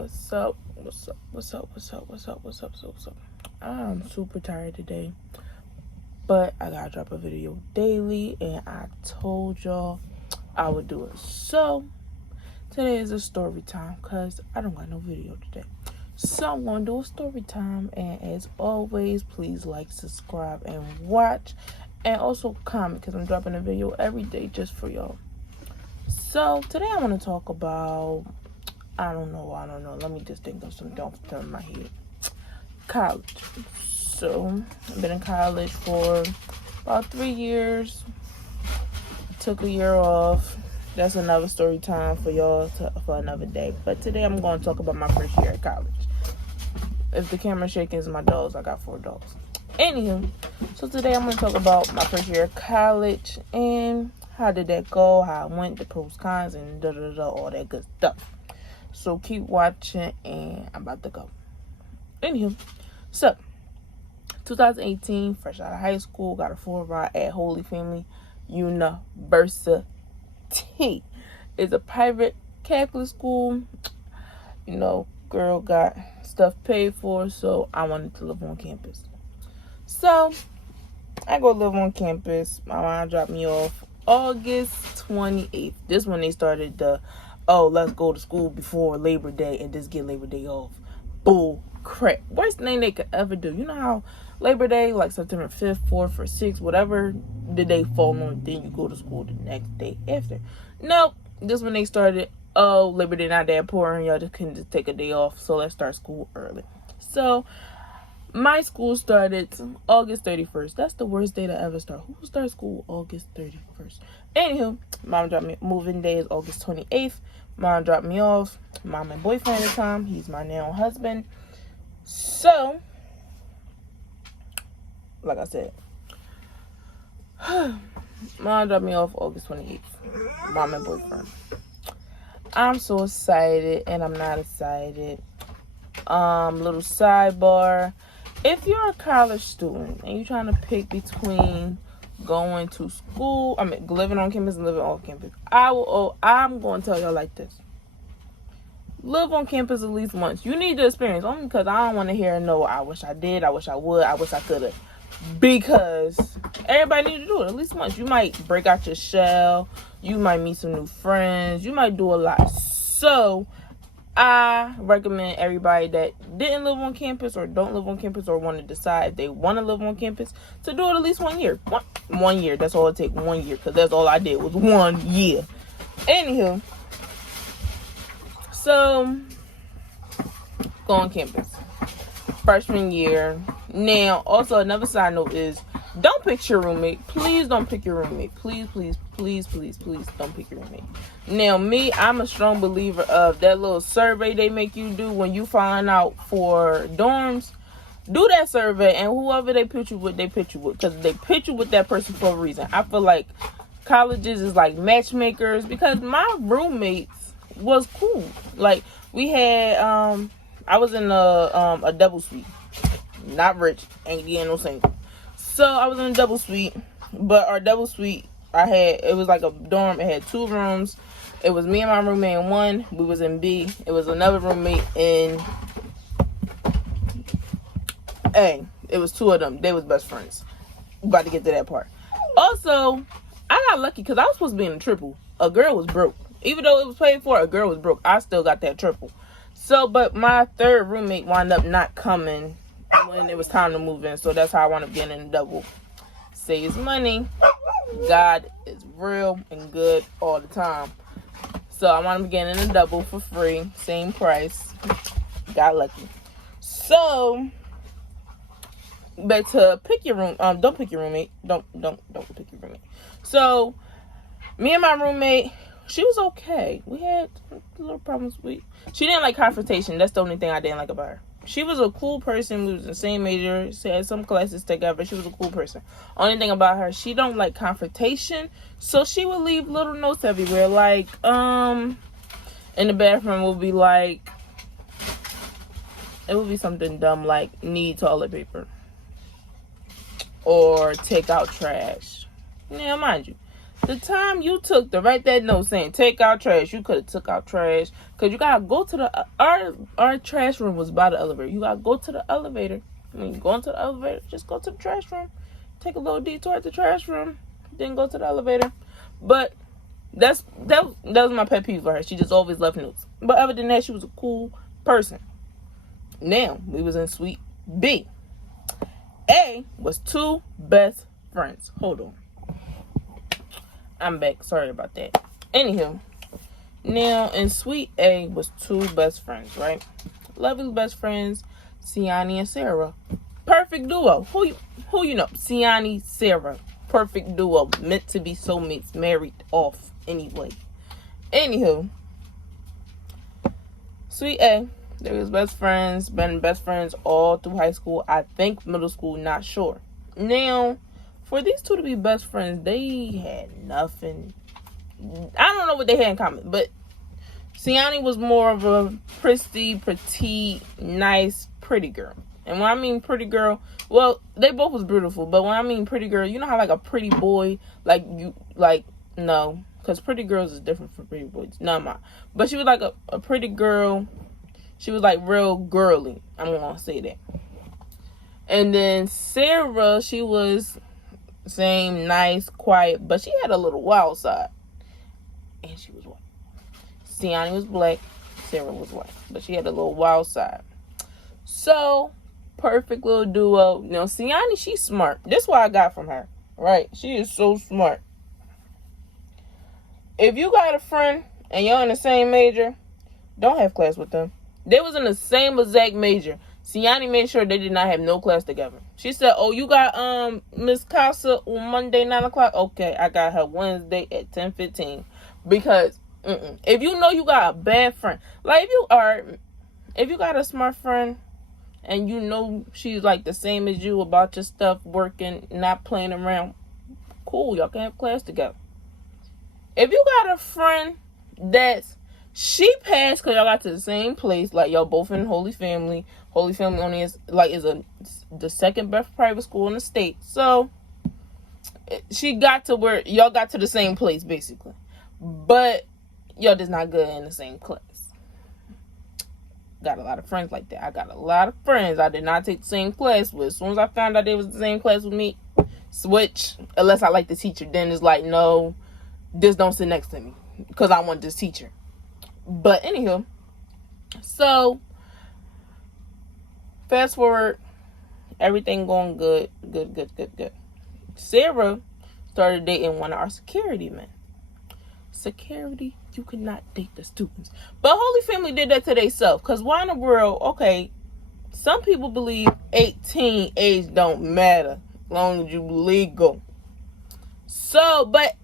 What's up? I'm super tired today, but I gotta drop a video daily, and I told y'all I would do it. So today is a story time because I don't got no video today. So I'm gonna do a story time, and as always, please like, subscribe, and watch, and also comment because I'm dropping a video every day just for y'all. So today I want to talk about I don't know. Let me just think of something off the top of my head. College. So I've been in college for about 3 years. Took a year off. That's another story time for y'all for another day. But today I'm going to talk about my first year at college. If the camera's shaking, it's my dogs. I got 4 dogs. Anywho, so today I'm going to talk about my first year at college and how did that go, how it went, the pros, cons, and all that good stuff. So keep watching, and I'm about to go. Anywho, so 2018, fresh out of high school, got a full ride at Holy Family University. It's a private Catholic school. You know, girl got stuff paid for, so I wanted to live on campus. So I go live on campus. My mom dropped me off August 28th. This when they started the let's go to school before Labor Day and just get Labor Day off. Bull crap. Worst thing they could ever do. You know how Labor Day, like September 5th, 4th, or 6th, whatever the day fall on, then you go to school the next day after. Nope. This when they started, Labor Day not that important. Y'all just couldn't just take a day off, so let's start school early. So my school started August 31st. That's the worst day to ever start. Who starts school August 31st? Anywho, mom dropped me. Moving day is August 28th. Mom dropped me off. Mom and boyfriend at the time. He's my now husband. So, like I said, mom dropped me off August 28th. Mom and boyfriend. I'm so excited, and I'm not excited. Little sidebar. If you're a college student and you're trying to pick between going to school, living on campus and living off campus, I'm going to tell y'all like this. Live on campus at least once. You need the experience, only because I don't want to hear no, I wish I did, I wish I would, I wish I could have. Because everybody need to do it at least once. You might break out your shell. You might meet some new friends. You might do a lot. So I recommend everybody that didn't live on campus or don't live on campus or want to decide if they want to live on campus to do it at least 1 year. One year. That's all it takes. 1 year. Because that's all I did was 1 year. Anywho. So, go on campus. Freshman year. Now, also another side note is don't pick your roommate. Please don't pick your roommate. Please don't pick your roommate. Now, me, I'm a strong believer of that little survey they make you do when you find out for dorms. Do that survey, and whoever they put you with, because they put you with that person for a reason. I feel like colleges is like matchmakers, because my roommates was cool. Like, we had I was in a double suite. Not rich, ain't getting no single. So I was in a double suite, but our double suite, it was like a dorm. It had 2 rooms. It was me and my roommate in one. We was in B. It was another roommate in A. It was 2 of them. They was best friends. About to get to that part. Also, I got lucky because I was supposed to be in a triple. A girl was broke. Even though it was paid for, a girl was broke. I still got that triple. So, but my third roommate wound up not coming when it was time to move in. So that's how I wound up getting in a double. Saves money. God is real and good all the time. So I wound up getting in a double for free. Same price. Got lucky. So, but to pick your room, don't pick your roommate. Don't pick your roommate. So, me and my roommate, she was okay. We had little problems. She didn't like confrontation. That's the only thing I didn't like about her. She was a cool person. We was in the same major. She had some classes together. She was a cool person. Only thing about her, she don't like confrontation. So she would leave little notes everywhere. Like, in the bathroom would be like, it would be something dumb like, need toilet paper. Or take out trash. Now, mind you, The time you took to write that note saying take out trash, you could have took out trash. Because you got to go to the... Our trash room was by the elevator. You got to go to the elevator. When you go into the elevator, just go to the trash room. Take a little detour at the trash room. Then go to the elevator. But that was my pet peeve for her. She just always left notes. But other than that, she was a cool person. Now, we was in suite B. A was two best friends. Hold on. I'm back. Sorry about that. Anywho, now in suite A was two best friends, right? Lovely best friends, Siani and Sarah. Perfect duo. Who you know? Siani, Sarah. Perfect duo. Meant to be soulmates. Married off anyway. Anywho, suite A, they was best friends. Been best friends all through high school. I think middle school, not sure. Now, for these two to be best friends, they had nothing. I don't know what they had in common, but Siani was more of a prissy, petite, nice, pretty girl. And when I mean pretty girl, well, they both was beautiful, but when I mean pretty girl, you know how like a pretty boy, no, because pretty girls is different from pretty boys. Not mine. But she was like a pretty girl. She was like real girly. I'm going to say that. And then Sarah, she was same, nice, quiet, but she had a little wild side. And she was white. Siani was black, Sarah was white, but she had a little wild side. So, perfect little duo. Now, Siani, she's smart. This is what I got from her, right? She is so smart. If you got a friend and you're in the same major, don't have class with them. They was in the same exact major. Siani made sure they did not have no class together. She said, oh, you got Miss Casa on Monday, 9 o'clock? Okay, I got her Wednesday at 10:15. Because if you know you got a bad friend, like if you got a smart friend and you know she's like the same as you about your stuff, working, not playing around, cool, y'all can have class together. If you got a friend that's she passed because y'all got to the same place, like y'all both in Holy Family. Holy Family only is the second best private school in the state. So she got to where y'all got to the same place basically, but y'all just not good in the same class. Got a lot of friends like that. I got a lot of friends I did not take the same class with. As soon as I found out they was the same class with me, switch. Unless I like the teacher, then it's like, no, just don't sit next to me because I want this teacher. But anywho, so fast forward, everything going good. Sarah started dating one of our security men. Security, you cannot date the students. But Holy Family did that to themselves. Because why in the world, okay, some people believe 18 age don't matter as long as you legal. So, but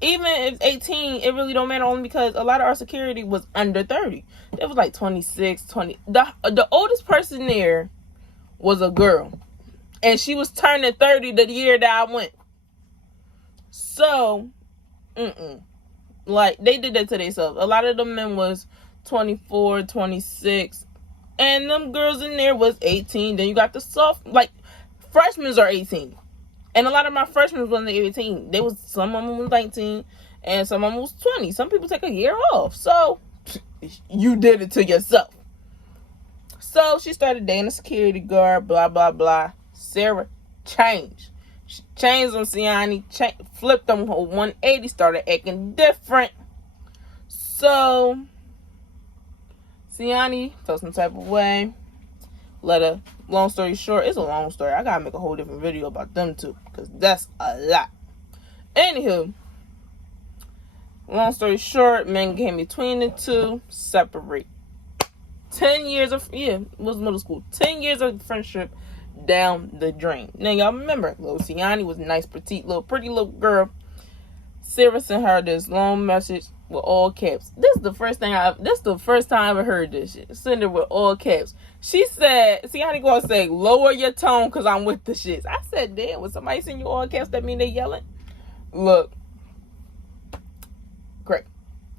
even if 18, it really don't matter only because a lot of our security was under 30. It was like 26, 20. The oldest person there was a girl. And she was turning 30 the year that I went. So, like, they did that to themselves. A lot of them men was 24, 26. And them girls in there was 18. Then you got the soft, like, freshmen are 18. And a lot of my freshmen wasn't 18. Some of them was 19. And some of them was 20. Some people take a year off. So, you did it to yourself. So, she started dating a security guard, blah, blah, blah. Sarah changed. She changed on Siani, flipped on her 180, started acting different. So, Siani felt some type of way. Long story short, it's a long story. I gotta make a whole different video about them two, because that's a lot. Anywho, long story short, men came between the two, separate. 10 years of, it was middle school. 10 years of friendship down the drain. Now, y'all remember, little Siani was a nice, pretty little girl. Sarah sent her this long message with all caps. This is the first time I ever heard this shit. Send her with all caps. She said, Siani gonna say, lower your tone because I'm with the shits. I said, damn, when somebody send you all caps, that mean they yelling? Look.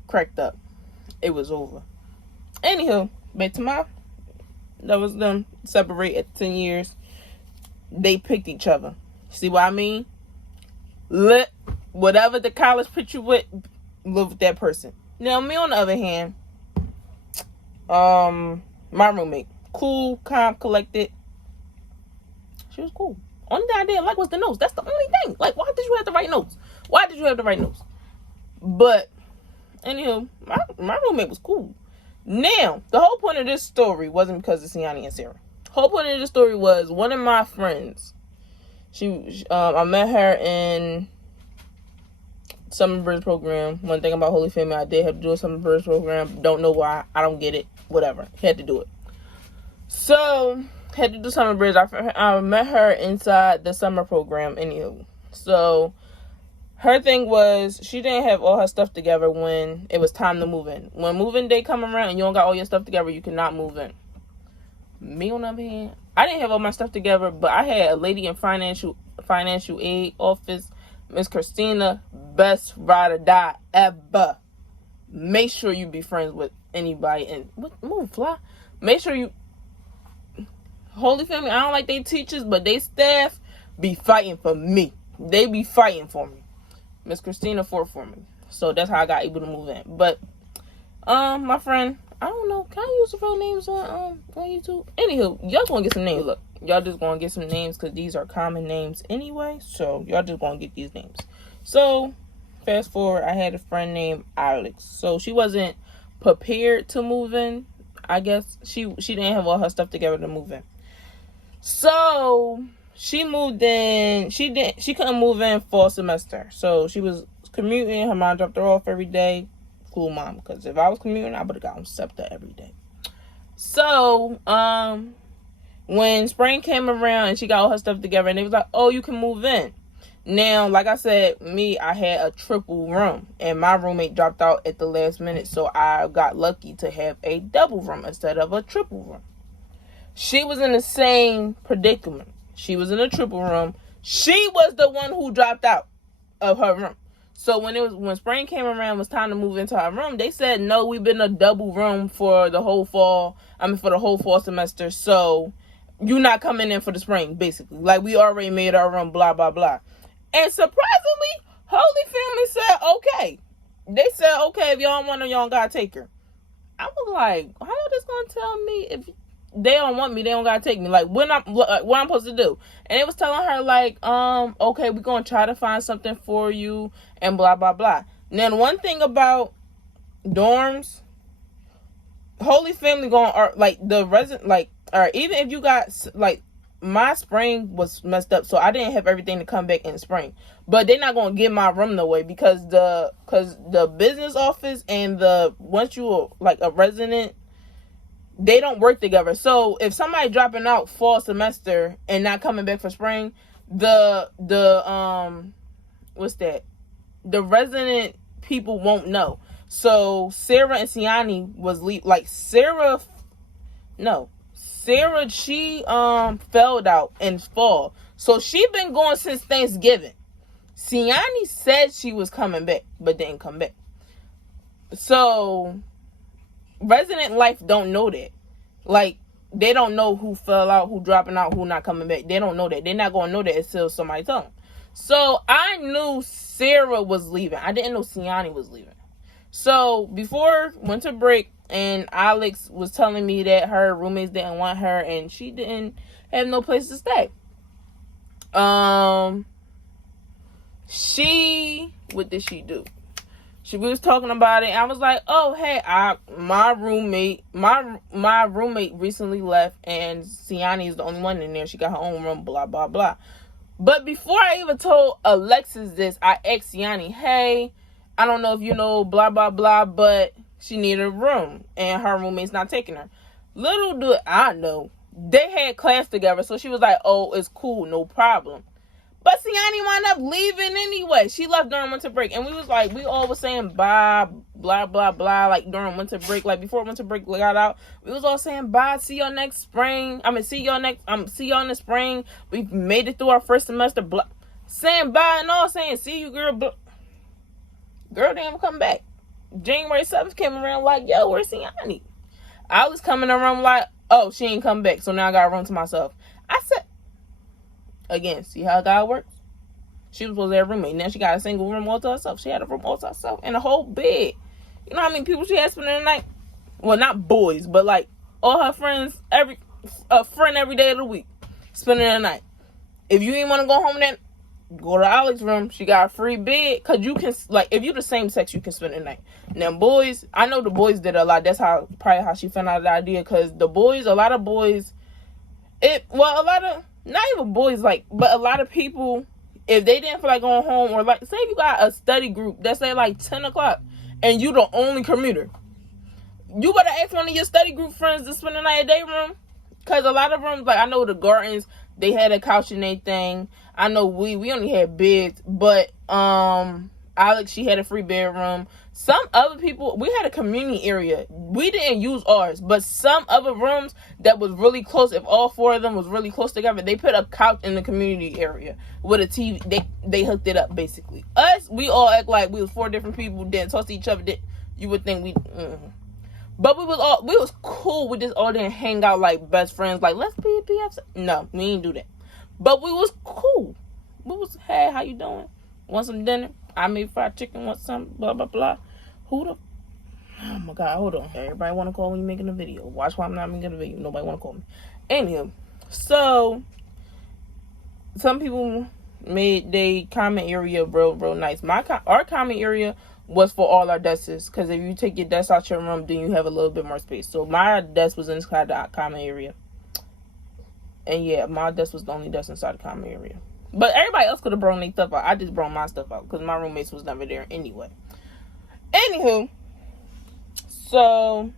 Cracked up. It was over. Anywho, back to that was them separate at 10 years. They picked each other. See what I mean? Whatever the college put you with, live with that person. Now, me on the other hand, my roommate, cool, calm, collected. She was cool. Only thing I didn't like was the notes. That's the only thing. Like, why did you have to write notes? Why did you have to write notes? But, anywho, my roommate was cool. Now, the whole point of this story wasn't because of Siani and Sarah. The whole point of this story was one of my friends. I met her in Summer Bridge program. One thing about Holy Family, I did have to do a Summer Bridge program. Don't know why. I don't get it. Whatever. Had to do it. So, had to do Summer Bridge. I met her inside the summer program. Anywho. So, her thing was, she didn't have all her stuff together when it was time to move in. When moving day come around and you don't got all your stuff together, you cannot move in. Me on the other hand, I didn't have all my stuff together, but I had a lady in financial aid office, Miss Christina, best ride or die ever. Make sure you be friends with anybody and move fly. Make sure you Holy Family, I don't like they teachers, but they staff be fighting for me. They be fighting for me. Miss Christina fought for me. So that's how I got able to move in. But my friend, I don't know, can I use the real names on YouTube? Anywho, y'all gonna get some names. Look, y'all just gonna get some names because these are common names anyway. So y'all just gonna get these names. So fast forward, I had a friend named Alex. So she wasn't prepared to move in. I guess she didn't have all her stuff together to move in. So she moved in. She couldn't move in fall semester. So she was commuting. Her mom dropped her off every day. Cool mom, because if I was commuting, I would have gotten SEPTA every day. So when spring came around and she got all her stuff together, and they was like, "Oh, you can move in." Now, like I said, I had a triple room, and my roommate dropped out at the last minute, so I got lucky to have a double room instead of a triple room. She was in the same predicament. She was in a triple room. She was the one who dropped out of her room. So when spring came around, it was time to move into our room. They said, "No, we've been a double room for the whole fall semester. So you're not coming in for the spring, basically. Like, we already made our room, blah, blah, blah." And surprisingly, Holy Family said, okay. They said, okay, if y'all want her, y'all gotta take her. I was like, how y'all just gonna tell me if they don't want me, they don't gotta take me? Like, what I'm supposed to do? And it was telling her, like, okay, we're gonna try to find something for you, and blah, blah, blah. Now, the one thing about dorms, Holy Family even if you got, like, my spring was messed up, so I didn't have everything to come back in spring. But they're not gonna give my room away because the business office and once you're like a resident, they don't work together. So if somebody dropping out fall semester and not coming back for spring, the resident people won't know. So Sarah and Siani was Sarah, she failed out in fall. So she been going since Thanksgiving. Siani said she was coming back, but didn't come back. So resident life don't know that. Like, they don't know who fell out, who dropping out, who not coming back. They don't know that. They're not going to know that until somebody tell them. So I knew Sarah was leaving. I didn't know Siani was leaving. So before winter break, and Alex was telling me that her roommates didn't want her and she didn't have no place to stay. What did she do? We was talking about it. I was like, "Oh, hey, my roommate recently left, and Siani is the only one in there. She got her own room, blah, blah, blah." But before I even told Alexis this, I asked Siani, "Hey, I don't know if you know, blah, blah, blah, but she needed a room, and her roommate's not taking her." Little do I know, they had class together, so she was like, "Oh, it's cool, no problem." But Siani wound up leaving anyway. She left during winter break. And we all was saying bye, blah, blah, blah, like during winter break. Like before winter break got out, we was all saying bye, see y'all next spring. See y'all in the spring. We made it through our first semester, blah. Saying bye and all, saying see you, girl. Blah. Girl didn't even come back. January 7th came around like, "Yo, where's Siani?" I was coming around like, "Oh, she ain't come back, so now I got a room to myself." I said, again, see how God works? She was supposed to have a roommate. Now she got a single room all to herself. She had a room all to herself and a whole bed. You know how many people she had spending the night? Well, not boys, but like all her friends, a friend every day of the week, spending the night. If you ain't want to go home then, go to Alex's room. She got a free bed. Because you can, like, if you the same sex, you can spend the night. Now, boys, I know the boys did a lot. That's probably how she found out the idea. Because the boys, a lot of boys, not even boys, like, but a lot of people, if they didn't feel like going home, or like, say you got a study group that's at like 10 o'clock, and you the only commuter, you better ask one of your study group friends to spend the night at their room. Because a lot of rooms, like, I know the Gardens, they had a couch in their thing. I know we only had beds, but Alex, she had a free bedroom. Some other people, we had a community area. We didn't use ours, but some other rooms that was really close, if all four of them was really close together, they put a couch in the community area with a TV. They hooked it up, basically. Us, we all act like we was four different people, didn't talk to each other. You would think we... But we was cool. We just all didn't hang out like best friends. Like, let's be BFs. No, we didn't do that. But we was cool. We was, hey, how you doing? Want some dinner? I made fried chicken. Want some? Blah, blah, blah. Oh my God, hold on. Everybody want to call when you're making a video. Watch why I'm not making a video. Nobody want to call me. Anywho, so some people made their comment area real nice. Our comment area was for all our desks, because if you take your desk out your room, then you have a little bit more space. So my desk was inside the common area, and yeah, my desk was the only desk inside the common area. But everybody else could have brought their stuff out. I just brought my stuff out because my roommates was never there anyway. Anywho, so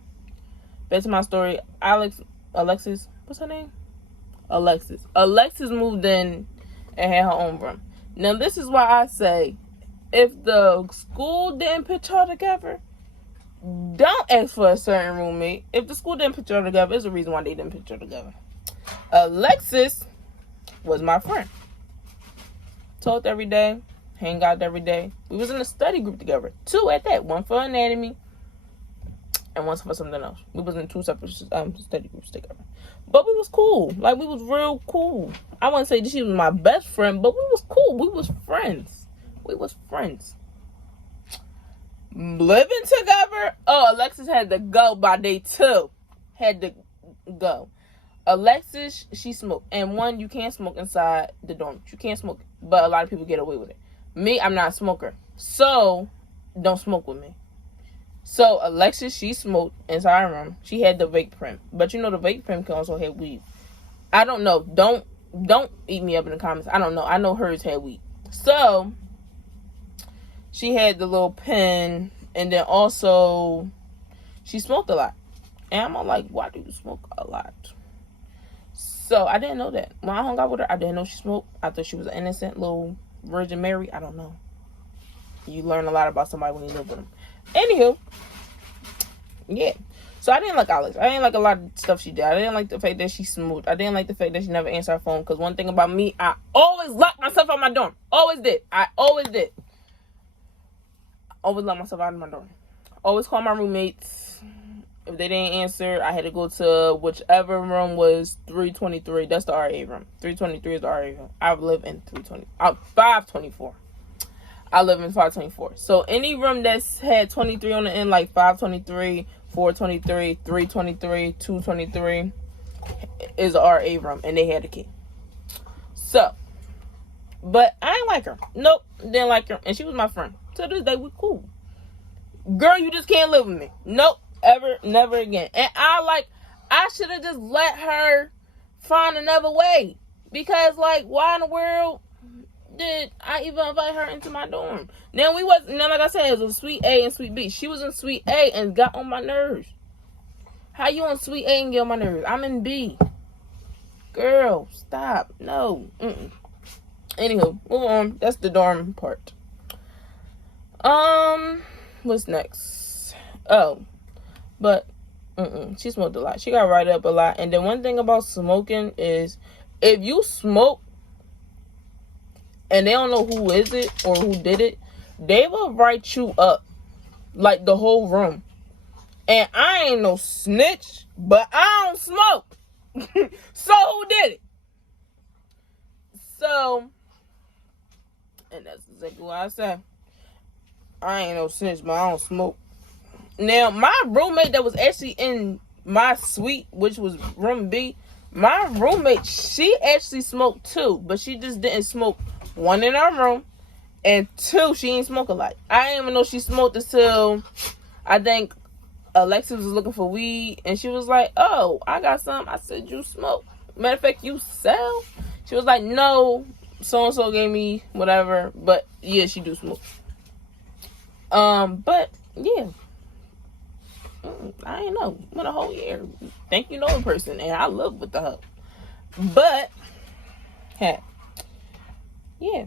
back to my story. Alexis, what's her name? Alexis moved in and had her own room. Now this is why I say, if the school didn't put y'all together, don't ask for a certain roommate. If the school didn't put y'all together, there's a reason why they didn't put y'all together. Alexis was my friend. Talked every day, hang out every day. We was in a study group together. 2 at that. One for anatomy and one for something else. We was in 2 separate study groups together. But we was cool. Like, we was real cool. I wouldn't say that she was my best friend, but we was cool. We was friends. Living together. Oh, Alexis had to go by day 2. Had to go. Alexis, she smoked. And one, you can't smoke inside the dorm. You can't smoke. But a lot of people get away with it. Me, I'm not a smoker. So, don't smoke with me. So, Alexis, she smoked inside her room. She had the vape pen. But you know the vape pen can also have weed. I don't know. Don't eat me up in the comments. I don't know. I know hers had weed. So, she had the little pen, and then also she smoked a lot. And I'm all like, why do you smoke a lot? So I didn't know that. When I hung out with her, I didn't know she smoked. I thought she was an innocent little Virgin Mary. I don't know. You learn a lot about somebody when you live with them. Anywho, yeah. So I didn't like Alex. I didn't like a lot of stuff she did. I didn't like the fact that she smoked. I didn't like the fact that she never answered her phone. Because one thing about me, I always locked myself out of my dorm. Always did. Always locked myself out of my dorm. Always call my roommates. If they didn't answer, I had to go to whichever room was 323. That's the RA room. 323 is the RA room. I live in 524. I live in 524. So any room that's had 23 on the end, like 523, 423, 323, 223, is a RA room, and they had a key. So, but I ain't like her. Nope, didn't like her, and she was my friend. To this day, we cool. Girl, you just can't live with me. Nope. Ever, never again. And I should have just let her find another way. Because, like, why in the world did I even invite her into my dorm? Now, like I said, it was Suite A and Suite B. She was in Suite A and got on my nerves. How you on Suite A and get on my nerves? I'm in B. Girl, stop. No. Anywho, move on. That's the dorm part. What's next? Oh. But, she smoked a lot. She got write up a lot. And then one thing about smoking is, if you smoke and they don't know who is it or who did it, they will write you up. Like, the whole room. And I ain't no snitch, but I don't smoke. So, who did it? So, And that's exactly what I said. I ain't no snitch, but I don't smoke. Now, my roommate that was actually in my suite, which was room B, my roommate, she actually smoked too, but she just didn't smoke. One, in our room, and two, she ain't smoke a lot. I didn't even know she smoked until I think Alexis was looking for weed, and she was like, "Oh, I got some." I said, "You smoke? Matter of fact, you sell?" She was like, "No, so and so gave me whatever, but yeah, she do smoke." But yeah, I ain't know. Went a whole year. Think you know a person, and I live with the hoe. But hey, yeah.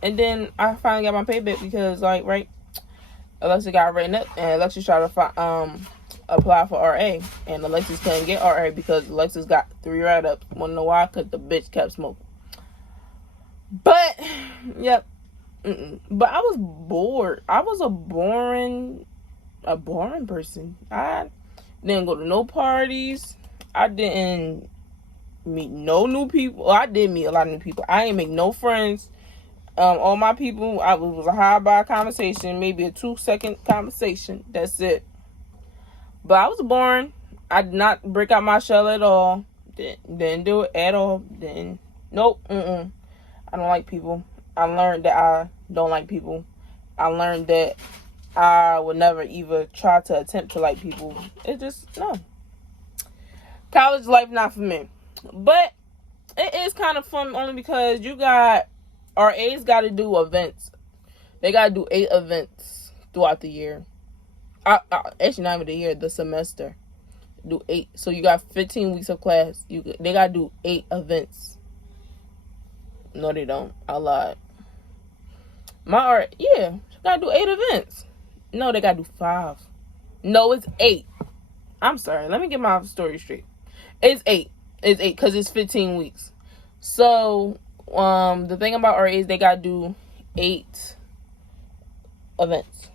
And then I finally got my payback because, like, right, Alexis got written up, and Alexis tried to apply for RA, and Alexis couldn't get RA because Alexis got 3 write-ups. Wanna know why? Because the bitch kept smoking. But, yep. But I was bored. I was a boring person. I didn't go to no parties. I didn't meet no new people. Well, I did meet a lot of new people. I didn't make no friends. All my people, it was a high-bar conversation, maybe a 2-second conversation. That's it. But I was boring. I did not break out my shell at all. Didn't do it at all. Nope. I don't like people. I learned that I don't like people. I learned that I would never even try to attempt to like people. It just, no. College life, not for me. But it is kind of fun only because RAs got to do events. They got to do 8 events throughout the year. Actually, not even the year, the semester. Do 8. So you got 15 weeks of class. They got to do 8 events. No, they don't. I lied. Got to do 8 events. No, they got to do 5. No, it's 8. I'm sorry. Let me get my story straight. It's 8. It's 8 because it's 15 weeks. So, the thing about RAs, they got to do 8 events.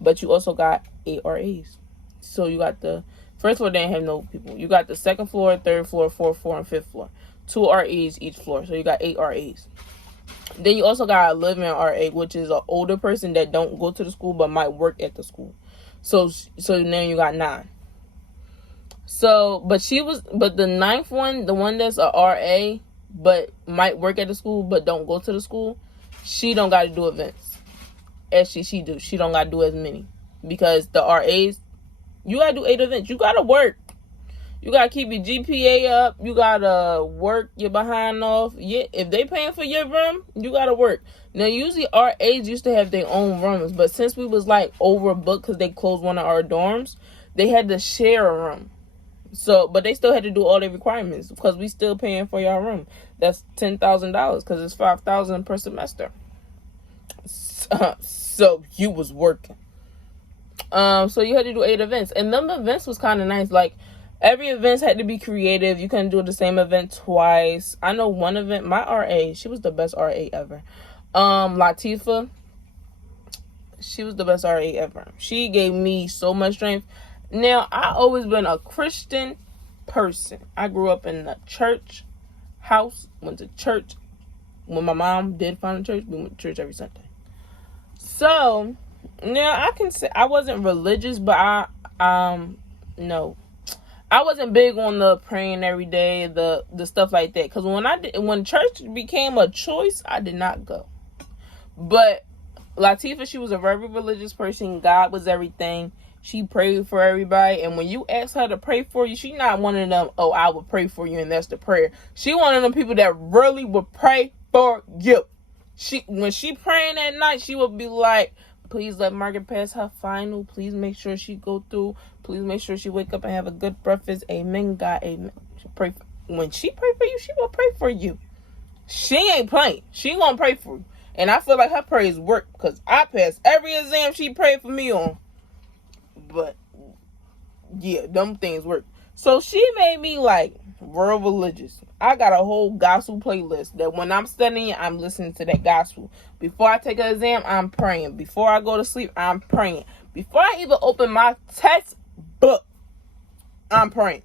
But you also got 8 RAs. So, you got the first floor, they didn't have no people. You got the second floor, third floor, fourth floor, and fifth floor. 2 RAs each floor. So, you got 8 RAs. Then you also got a living RA, which is an older person that don't go to the school but might work at the school. So then you got 9. So, but the 9th one, the one that's a RA but might work at the school but don't go to the school, she don't got to do events. Actually, she do. She don't got to do as many because the RAs, you got to do 8 events. You got to work. You got to keep your GPA up. You got to work your behind off. Yeah, if they paying for your room, you got to work. Now, usually RAs used to have their own rooms, but since we was like overbooked because they closed one of our dorms, they had to share a room. So, but they still had to do all their requirements because we still paying for your room. That's $10,000 because it's $5,000 per semester. So you was working. So you had to do 8 events, and them events was kind of nice. Like every event had to be creative. You couldn't do the same event twice. I know one event, my RA, she was the best RA ever. Latifa, she was the best RA ever. She gave me so much strength. Now, I always been a Christian person. I grew up in a church house, went to church. When my mom did find a church, we went to church every Sunday. So, now I can say I wasn't religious, but no. I wasn't big on the praying every day, the stuff like that. Because when church became a choice, I did not go. But Latifa, she was a very religious person. God was everything. She prayed for everybody. And when you ask her to pray for you, she not one of them, oh, I will pray for you and that's the prayer. She one of them people that really would pray for you. When she praying at night, she would be like, please let Margaret pass her final. Please make sure she go through. Please make sure she wake up and have a good breakfast. Amen, God, amen. When she pray for you, she will pray for you. She ain't playing. She gonna pray for you. And I feel like her prayers work because I passed every exam she prayed for me on. But yeah, them things work. So she made me like real religious. I got a whole gospel playlist that when I'm studying, I'm listening to that gospel. Before I take an exam, I'm praying. Before I go to sleep, I'm praying. Before I even open my textbook, I'm praying.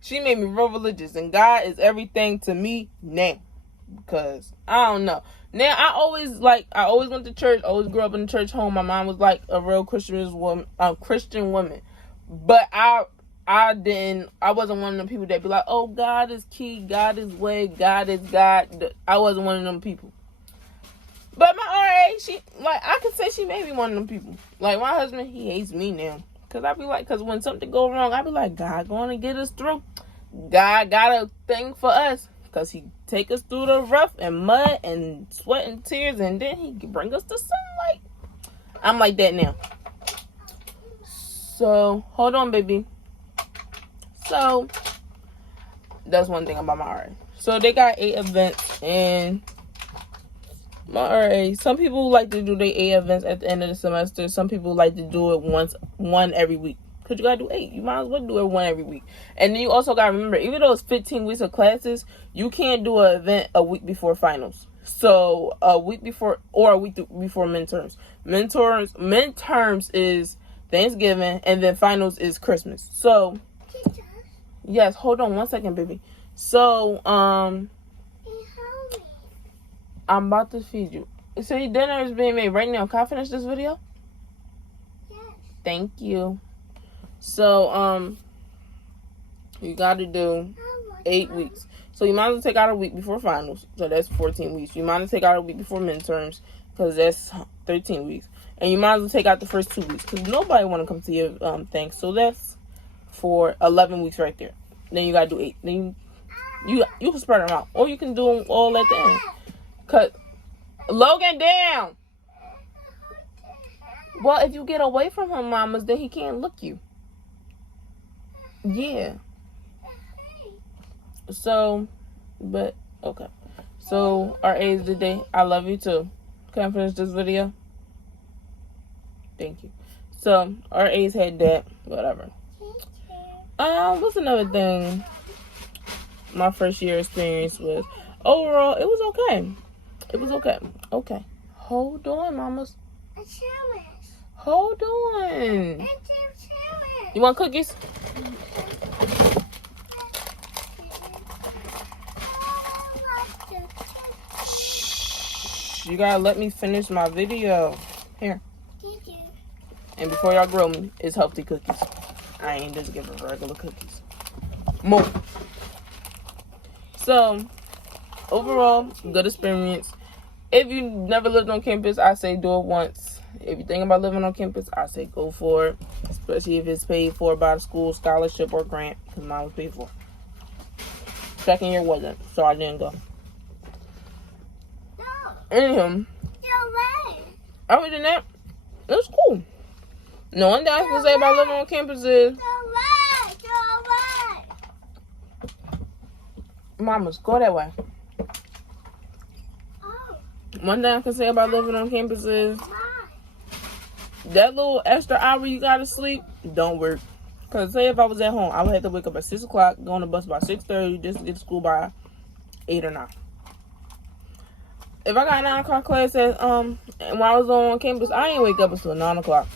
She made me real religious, and God is everything to me now. Because I don't know. Now, I always went to church. Always grew up in a church home. My mom was like a real Christian woman. But I wasn't one of them people that be like, oh, God is key, God is way, God is God. I wasn't one of them people. But my RA, I could say she may be one of them people. Like, my husband, he hates me now. Because when something go wrong, I be like, God going to get us through. God got a thing for us. Because he take us through the rough and mud and sweat and tears. And then he can bring us to sunlight. I'm like that now. So, hold on, baby. So, that's one thing about my RA. So, they got 8 events. And my RA, some people like to do their 8 events at the end of the semester. Some people like to do it one every week. Because you got to do 8. You might as well do it one every week. And then you also got to remember, even though it's 15 weeks of classes, you can't do an event a week before finals. So, a week before or a week before midterms. Midterms is Thanksgiving, and then finals is Christmas. So, yes, hold on one second, baby. So, I'm about to feed you. So, your dinner is being made right now. Can I finish this video? Yes. Thank you. So, you got to do 8 weeks. So, you might as well take out a week before finals. So, that's 14 weeks. You might as well take out a week before midterms, because that's 13 weeks. And you might as well take out the first 2 weeks, because nobody want to come to your thing. So, that's for 11 weeks right there. Then you got to do 8. Then you can spread them out. Or you can do them all at the end. Because, Logan, down! Well, if you get away from him, mamas, then he can't look you. Yeah. So, but, okay. So, our A's today. I love you too. Can I finish this video? Thank you. So, our A's had that. Whatever. What's another thing? My first year experience was, overall, it was okay. It was okay. Okay. Hold on, mamas. Hold on. You want cookies? Shh. You gotta let me finish my video. Here. And before y'all grill me, it's healthy cookies. I ain't just giving regular cookies. More. So, overall, good experience. If you never lived on campus, I say do it once. If you think about living on campus, I say go for it. Especially if it's paid for by the school, scholarship, or grant. Because mine was paid for. Second year wasn't, so I didn't go. Anyhow, other than that, it was cool. No one thing I can say about living on campus is... Mamas, go that way. One thing I can say about living on campus is that little extra hour you gotta sleep don't work. Because say if I was at home, I would have to wake up at 6 o'clock, go on the bus by 6:30 just to get to school by 8 or 9. If I got a 9 o'clock class and when I was on campus, I ain't wake up until 9 o'clock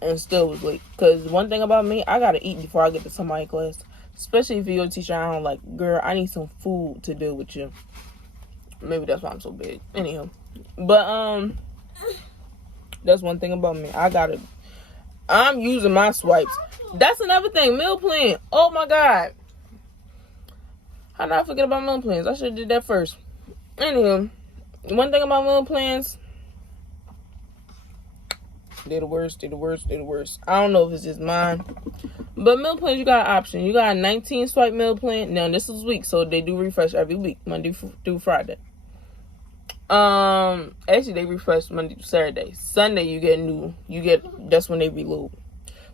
and still was late. Because one thing about me, I gotta eat before I get to somebody's class. Especially if you're a teacher, I don't like, girl, I need some food to deal with you. Maybe that's why I'm so big. Anyhow. But, that's one thing about me. I'm using my swipes. That's another thing. Meal plan. Oh, my God. How did I forget about meal plans? I should have did that first. Anyhow. One thing about meal plans. They're the worst. They're the worst. They're the worst. I don't know if it's just mine. But meal plans, you got an option. You got a 19 swipe meal plan. Now, this is week, so they do refresh every week. Monday through Friday. Actually, they refresh Monday through Saturday. Sunday, that's when they reload.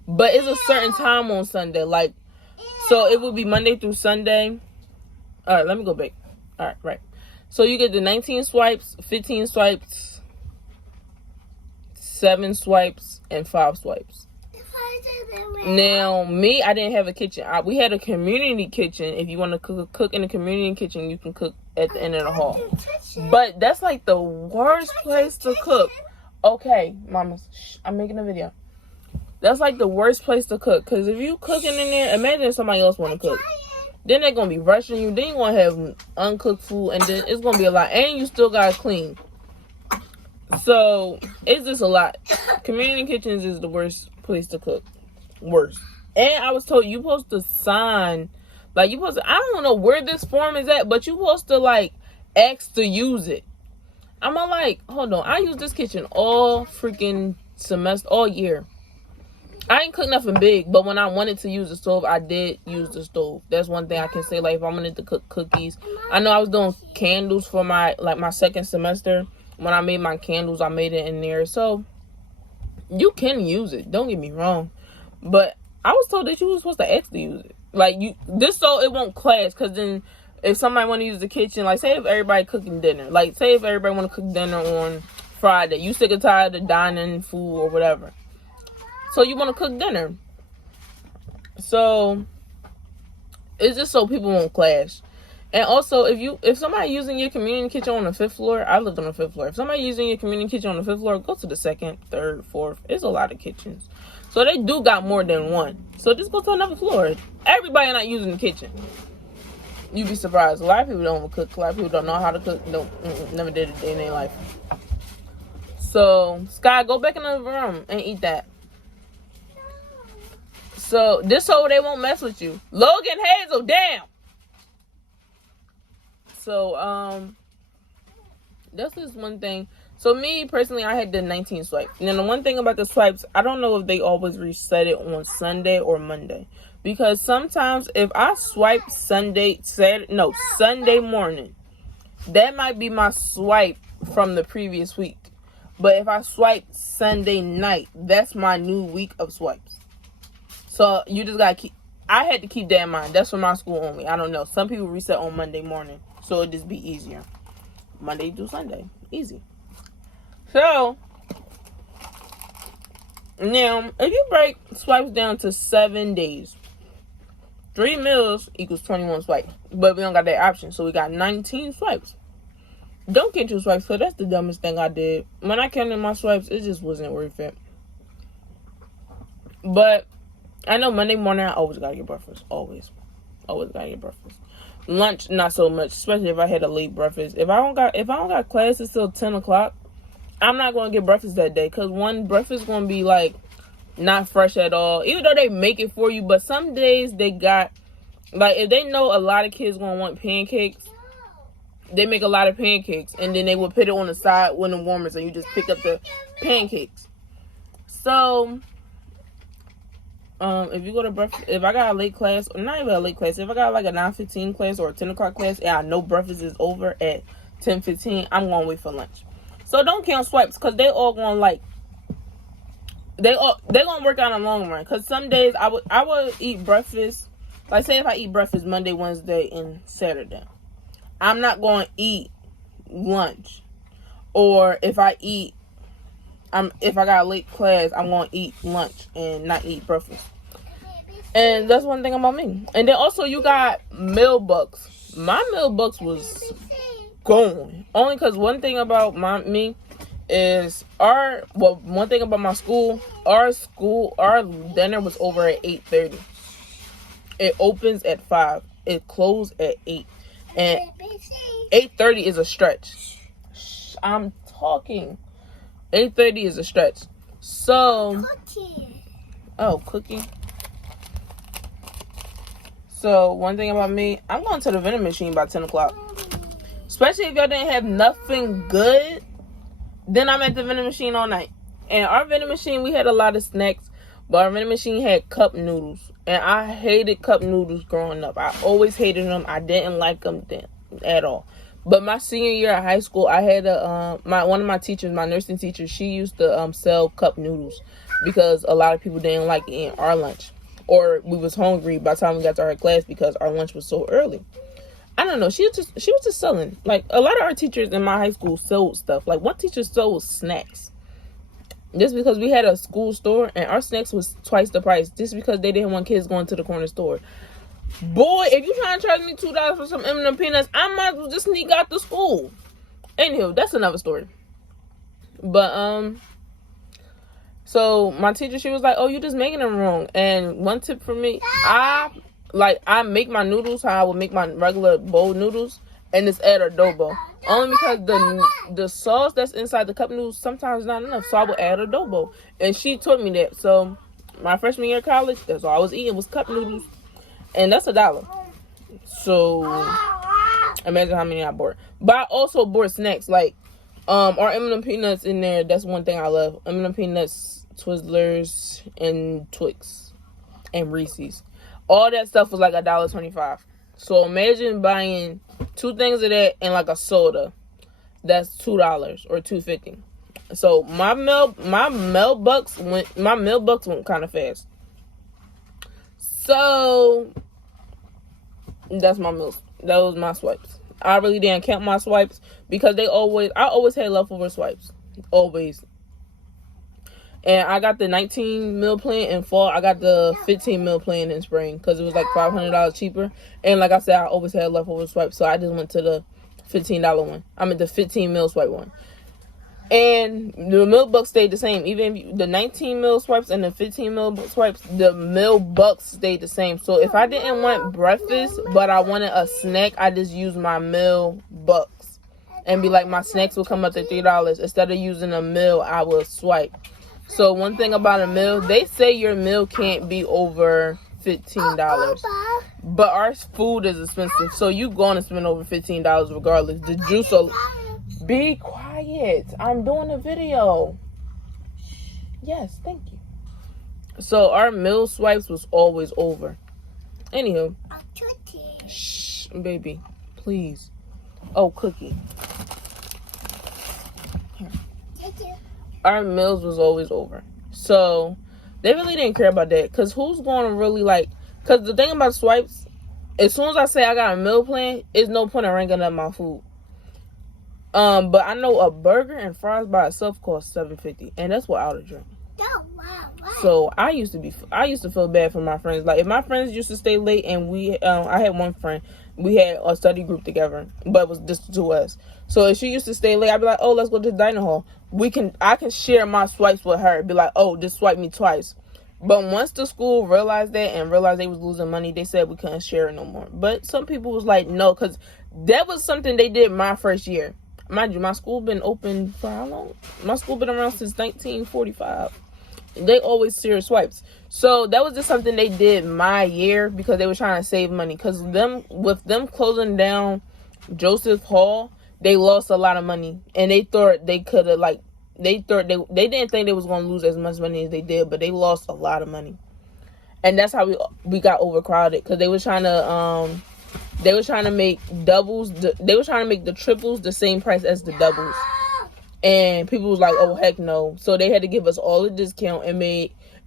But it's a certain time on Sunday. Like, so it would be Monday through Sunday. All right, let me go back. All right, right. So you get the 19 swipes, 15 swipes, 7 swipes, and 5 swipes. Now, me, I didn't have a kitchen. We had a community kitchen. If you want to cook in the community kitchen, you can cook at the end of the hall. But that's like the worst place to cook. Okay, mamas, shh, I'm making a video. That's like the worst place to cook. Because if you cooking in there, imagine if somebody else want to cook. Then they're gonna be rushing you. Then you're gonna have uncooked food, and then it's gonna be a lot. And you still gotta clean. So it's just a lot. Community kitchens is the worst place to cook. Worst. And I was told you supposed to sign, like you supposed to, I don't know where this form is at, but you supposed to like ask to use it. I'm like, hold on, I use this kitchen all freaking semester, all year. I ain't cook nothing big, but when I wanted to use the stove, I did use the stove. That's one thing I can say. Like if I wanted to cook cookies, I know I was doing candles for my second semester. When I made my candles, I made it in there. So you can use it. Don't get me wrong, but I was told that you was supposed to ask to use it. Like this so it won't clash. Cause then if somebody want to use the kitchen, like say if everybody cooking dinner, like say if everybody want to cook dinner on Friday, you sick and tired of dining food or whatever. So you want to cook dinner. So it's just so people won't clash. And also, if somebody using your community kitchen on the 5th floor, I lived on the 5th floor. If somebody using your community kitchen on the 5th floor, go to the 2nd, 3rd, 4th. It's a lot of kitchens. So they do got more than one. So just go to another floor. Everybody not using the kitchen. You'd be surprised. A lot of people don't cook. A lot of people don't know how to cook. Never did it a day in their life. So, Sky, go back in the room and eat that. So, this so they won't mess with you. Logan Hazel, damn! So, that's just one thing. So, me, personally, I had the 19 swipe. Now, the one thing about the swipes, I don't know if they always reset it on Sunday or Monday. Because sometimes, if I swipe Sunday morning, that might be my swipe from the previous week. But if I swipe Sunday night, that's my new week of swipes. So, you just gotta I had to keep that in mind. That's for my school only. I don't know. Some people reset on Monday morning. So, it'd just be easier. Monday through Sunday. Easy. So, now, if you break swipes down to 7 days, 3 meals equals 21 swipes. But we don't got that option. So, we got 19 swipes. Don't get your swipes. So, that's the dumbest thing I did. When I counted my swipes, it just wasn't worth it. But I know Monday morning, I always gotta get breakfast. Always gotta get breakfast. Lunch, not so much, especially if I had a late breakfast. If I don't got classes till 10 o'clock, I'm not gonna get breakfast that day. Cause one, breakfast gonna be like not fresh at all. Even though they make it for you, but some days they got like if they know a lot of kids gonna want pancakes, they make a lot of pancakes and then they will put it on the side when the warmers and you just pick up the pancakes. So if you go to breakfast, if I got a late class, or not even a late class, if I got like a 9:15 class or a 10 o'clock class, and I know breakfast is over at 10:15, I'm going to wait for lunch. So don't count swipes, because they all going to they're going to work out in the long run. Because some days I would eat breakfast, like say if I eat breakfast Monday, Wednesday, and Saturday, I'm not going to eat lunch. Or if I got a late class, I'm going to eat lunch and not eat breakfast. And that's one thing about me. And then also you got meal bucks. My meal bucks was gone. Only because one thing about me is one thing about my school, our dinner was over at 8:30. It opens at 5. It closed at 8. And 8:30 is a stretch. I'm talking. 8:30 is a stretch. So, cookie. So, one thing about me, I'm going to the vending machine by 10 o'clock. Especially if y'all didn't have nothing good, then I'm at the vending machine all night. And our vending machine, we had a lot of snacks, but our vending machine had cup noodles. And I hated cup noodles growing up. I always hated them. I didn't like them at all. But my senior year at high school, I had one of my teachers, my nursing teacher, she used to sell cup noodles because a lot of people didn't like eating our lunch, or we was hungry by the time we got to our class because our lunch was so early. I don't know. She was just selling. Like a lot of our teachers in my high school sold stuff. Like one teacher sold snacks, just because we had a school store and our snacks was twice the price, just because they didn't want kids going to the corner store. Boy, if you trying to charge me $2 for some M&M peanuts, I might as well just sneak out to school. Anywho, that's another story. But, so my teacher, she was like, oh, you just making them wrong. And one tip for me, I like, I make my noodles how I would make my regular bowl noodles, and it's add adobo. Only because the sauce that's inside the cup noodles sometimes not enough, so I would add adobo. And she taught me that. So my freshman year of college, that's all I was eating was cup noodles, and that's $1. So imagine how many I bought. But I also bought snacks like our M&M peanuts in there. That's one thing I love. M&M peanuts, Twizzlers, and Twix, and Reese's. All that stuff was like $1.25. So imagine buying 2 things of that and like a soda. That's $2 or $2.50. So my meal bucks went kind of fast. So that's my meals. That was my swipes. I really didn't count my swipes because I always had leftover swipes. Always. And I got the 19 meal plan in fall. I got the 15 meal plan in spring because it was like $500 cheaper. And like I said, I always had leftover swipes. So I just went to the $15 one. I mean the 15 meal swipe one. And the meal bucks stayed the same. Even if the 19 meal swipes and the 15 meal swipes, the meal bucks stayed the same. So if I didn't want breakfast, but I wanted a snack, I just used my meal bucks. And be like, my snacks would come up to $3. Instead of using a meal, I would swipe. So one thing about a meal, they say your meal can't be over $15. But our food is expensive. So you going to spend over $15 regardless. The juice will... Be quiet. I'm doing a video. Yes, thank you. So our meal swipes was always over. Anywho. Shh, baby. Please. Oh, cookie. Here. Our meals was always over. So they really didn't care about that. Because who's going to really like... Because the thing about swipes, as soon as I say I got a meal plan, it's no point in ranking up my food. But I know a burger and fries by itself costs $7.50, and that's without a drink. So I used to feel bad for my friends. Like if my friends used to stay late, and I had one friend, we had a study group together, but it was just the 2 of us. So if she used to stay late, I'd be like, oh, let's go to the dining hall. I can share my swipes with her. Be like, oh, just swipe me twice. But once the school realized that and realized they was losing money, they said we couldn't share it no more. But some people was like, no, because that was something they did my first year. Mind you, my school been open for how long? My school been around since 1945. They always share swipes. So that was just something they did my year because they were trying to save money. Because with them closing down Joseph Hall, they lost a lot of money. And they thought they could have they didn't think they was going to lose as much money as they did. But they lost a lot of money. And that's how we got overcrowded. Because they were trying to... They were trying to make they were trying to make the triples the same price as the doubles. And people was like, oh, heck no. So they had to give us all a discount and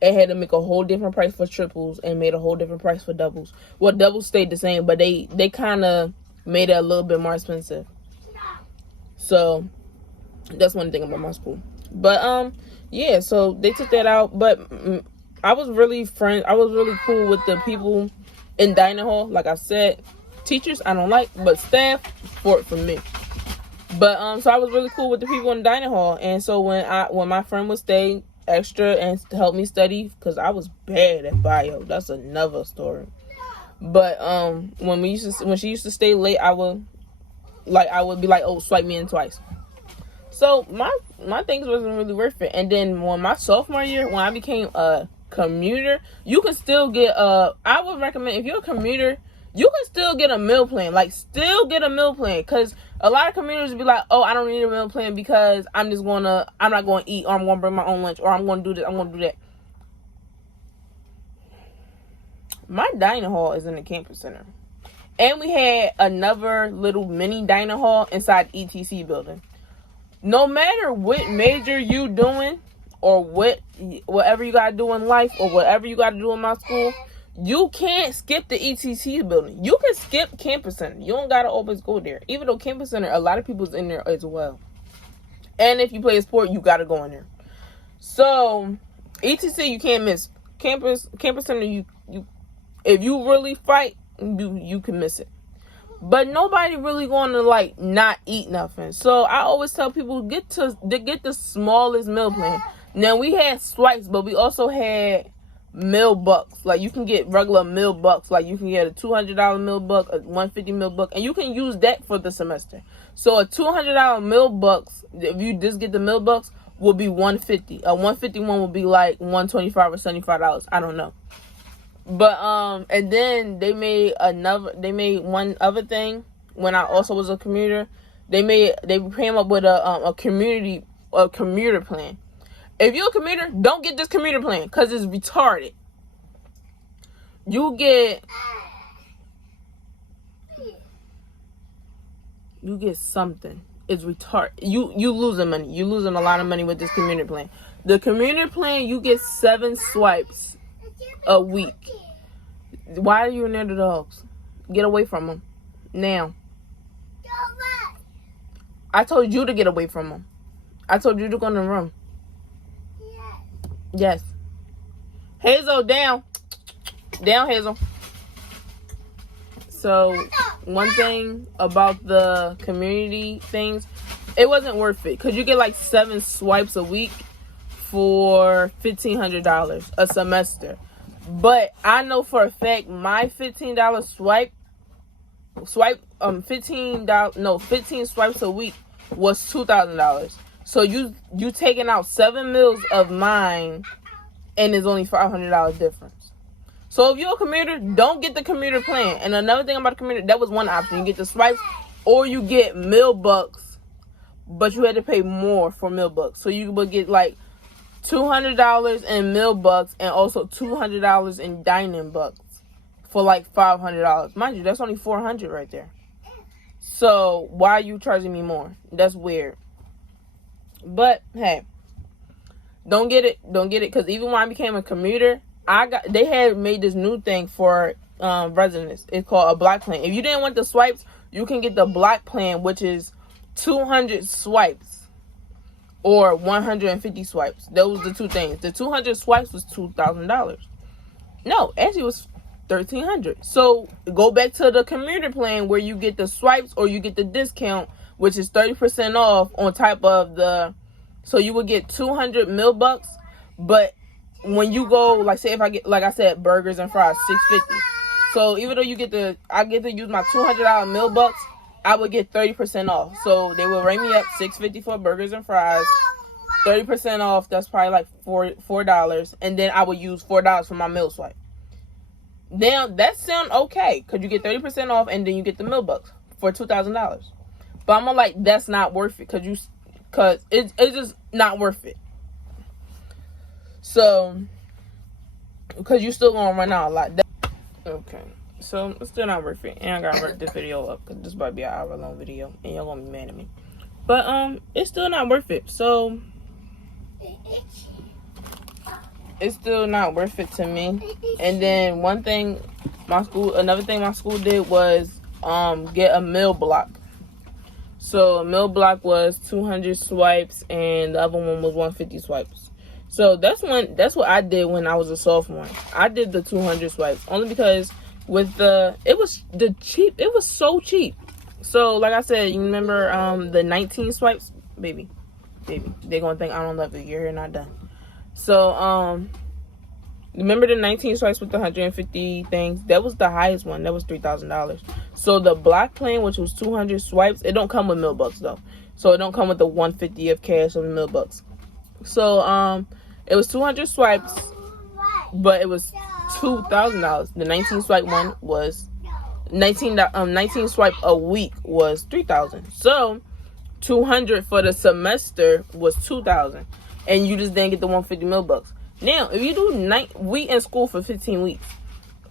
had to make a whole different price for triples and made a whole different price for doubles. Well, doubles stayed the same, but they kind of made it a little bit more expensive. So that's one thing about my school. But, yeah, so they took that out. But I was really cool with the people in dining hall. Like I said, teachers I don't like, but staff for me. But so I was really cool with the people in the dining hall. And so when my friend would stay extra and help me study, because I was bad at bio, that's another story. But when she used to stay late, I would be like, oh, swipe me in twice. So my things wasn't really worth it. And then when my sophomore year, when I became a commuter, you can still get I would recommend, if you're a commuter, you can still get a meal plan. Like, still get a meal plan. Because a lot of commuters be like, oh, I don't need a meal plan because I'm not going to eat, or I'm going to bring my own lunch, or I'm going to do this, I'm going to do that. My dining hall is in the campus center. And we had another little mini dining hall inside ETC building. No matter what major you doing, or whatever you got to do in life, or whatever you got to do in my school, you can't skip the ETC building. You can skip campus center. You don't got to always go there. Even though campus center, a lot of people's in there as well. And if you play a sport, you got to go in there. So, ETC, you can't miss. Campus center, you if you really fight, you can miss it. But nobody really going to, not eat nothing. So, I always tell people, get the smallest meal plan. Now, we had swipes, but we also had meal bucks. Like, you can get regular meal bucks. Like, you can get a $200 meal buck, a $150 meal buck, and you can use that for the semester. So a $200 meal bucks, if you just get the meal bucks, will be $150. A $151 will be like $125 or $75. I don't know. But and then they made one other thing when I also was a commuter. They came up with a commuter plan. If you're a commuter, don't get this commuter plan because it's retarded. You get something. It's retarded. You losing money. You losing a lot of money with this commuter plan. The commuter plan, you get 7 swipes a week. Why are you near the dogs? Get away from them now. I told you to get away from them. I told you to go in the room. Yes. Hazel, down. Down, Hazel. So, one thing about the community things, it wasn't worth it. Because you get like 7 swipes a week for $1,500 a semester. But I know for a fact my $15 15 swipes a week was $2,000. So you taking out 7 meals of mine, and it's only $500 difference. So if you're a commuter, don't get the commuter plan. And another thing about the commuter, that was one option. You get the swipes, or you get meal bucks, but you had to pay more for meal bucks. So you would get like $200 in meal bucks and also $200 in dining bucks for like $500. Mind you, that's only $400 right there. So why are you charging me more? That's weird. But hey, don't get it because even when I became a commuter, they had made this new thing for residents. It's called a black plan. If you didn't want the swipes, you can get the black plan, which is 200 swipes or 150 swipes. Those were the two things. The 200 swipes was $2,000. No, actually it was $1,300. So go back to the commuter plan where you get the swipes or you get the discount, which is 30% off on top of so you would get 200 meal bucks. But when you go, like say if I get, like I said, burgers and fries, $6.50. So even though I get to use my $200 meal bucks, I would get 30% off. So they would rate me up $6.50 for burgers and fries, 30% off. That's probably like $4, and then I would use $4 for my meal swipe. Now that sound okay because you get 30% off and then you get the meal bucks for $2,000. But I'm like, that's not worth it because it's just not worth it. So because you still gonna run out a lot. Okay, so it's still not worth it, and I gotta wrap this video up because this might be an hour-long video, and y'all gonna be mad at me. But it's still not worth it. So it's still not worth it to me. And then another thing my school did was get a meal block. So a meal block was 200 swipes, and the other one was 150 swipes. So that's what I did when I was a sophomore. I did the 200 swipes only because it was so cheap. So like I said, you remember the 19 swipes, baby, they're gonna think I don't love you. You're here, not done. So remember the 19 swipes with the 150 things? That was the highest one. That was $3,000. So the black plan, which was 200 swipes, it don't come with meal bucks though. So it don't come with the 150 of cash of the meal bucks. So it was 200 swipes, but it was $2,000. The 19 swipe one was 19 swipe a week was $3,000. So 200 for the semester was $2,000, and you just didn't get the 150 meal bucks. Now, if you do we in school for 15 weeks,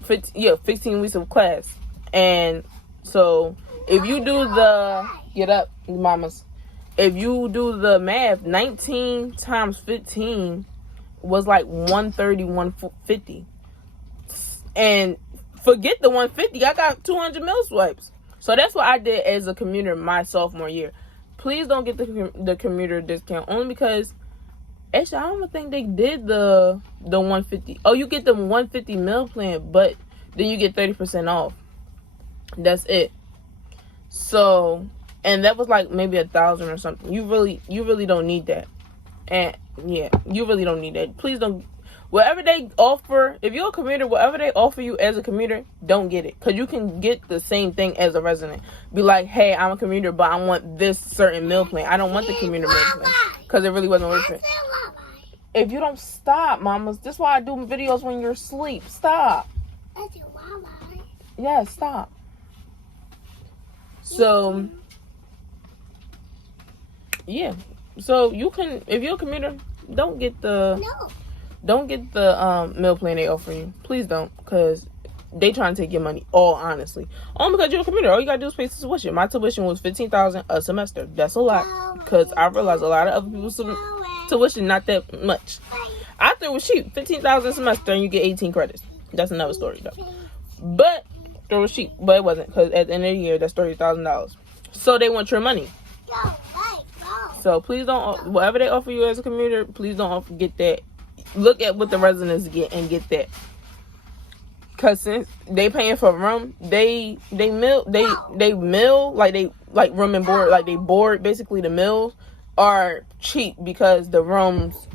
15 weeks of class, and so if you do get up, mamas. If you do the math, 19 times 15 was like 130, 150. And forget the 150, I got 200 meal swipes. So that's what I did as a commuter my sophomore year. Please don't get the commuter discount, only because actually I don't think they did the 150. Oh, you get the 150 meal plan, but then you get 30% off. That's it. So, and that was like maybe $1,000 or something. You really don't need that. And yeah, you really don't need that. Please don't. Whatever they offer, if you're a commuter, whatever they offer you as a commuter, don't get it. Because you can get the same thing as a resident. Be like, hey, I'm a commuter, but I want this certain meal plan. I don't want the commuter meal plan. Because it really wasn't worth it. If you don't stop, mamas, this is why I do videos when you're asleep. Stop. Yeah, stop. So, yeah. So you can, if you're a commuter, don't get the meal plan they offer you. Please don't, because they trying to take your money. All honestly, only because you're a commuter. All you gotta do is pay tuition. My tuition was $15,000 a semester. That's a lot, because I realized a lot of other people's tuition not that much. I thought it was cheap, $15,000 a semester, and you get 18 credits. That's another story though. But it was cheap, but it wasn't, because at the end of the year, that's $30,000. So they want your money. So please don't, whatever they offer you as a commuter, please don't get that. Look at what the residents get and get that. Cause since they paying for room, they meal like room and board, like they board, basically the meals are cheap because the rooms,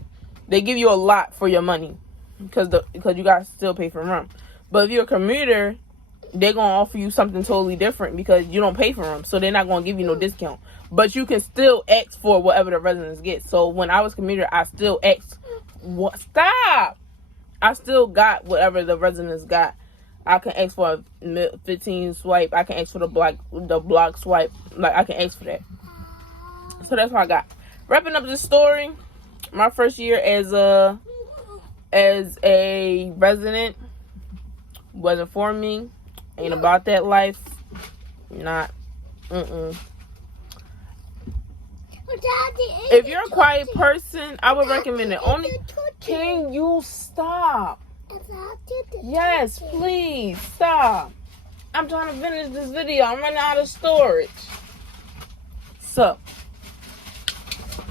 they give you a lot for your money, because you guys still pay for room. But if you're a commuter, they're gonna offer you something totally different because you don't pay for them, so they're not gonna give you no discount. But you can still ask for whatever the residents get. So when I was commuter, I still asked. What? Stop! I still got whatever the residents got. I can ask for a 15 swipe. I can ask for the block swipe. Like, I can ask for that. So that's what I got. Wrapping up this story, my first year as a resident wasn't for me. Ain't about that life. Not. If you're a quiet person, I would recommend it. Only, can you stop? Yes, please stop. I'm trying to finish this video. I'm running out of storage. So,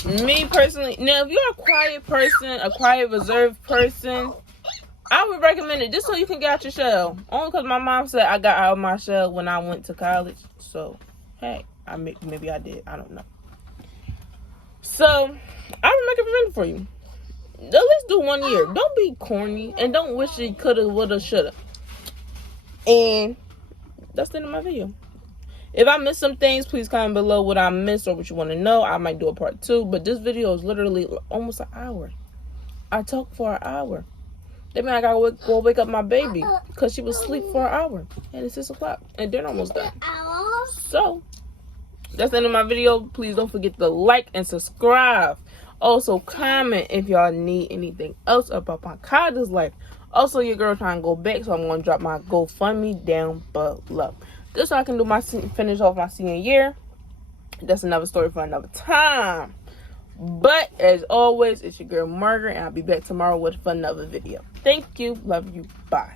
me personally, now if you're a quiet person, a quiet, reserved person, I would recommend it just so you can get out your shell. Only because my mom said I got out of my shell when I went to college. So, hey, maybe I did. I don't know. So, I would recommend it for you. Let's do 1 year. Don't be corny. And don't wish it coulda, woulda, shoulda. And that's the end of my video. If I missed some things, please comment below what I missed or what you want to know. I might do a part 2. But this video is literally almost an hour. I talked for an hour. That means I gotta go wake up my baby because she was asleep for an hour. And it's 6 o'clock. And dinner almost done. So, that's the end of my video. Please don't forget to like and subscribe. Also, comment if y'all need anything else about my college life. Also, your girl trying to go back, so I'm going to drop my GoFundMe down below. Just so I can do finish off my senior year. That's another story for another time. But, as always, it's your girl Margaret, and I'll be back tomorrow for another video. Thank you. Love you. Bye.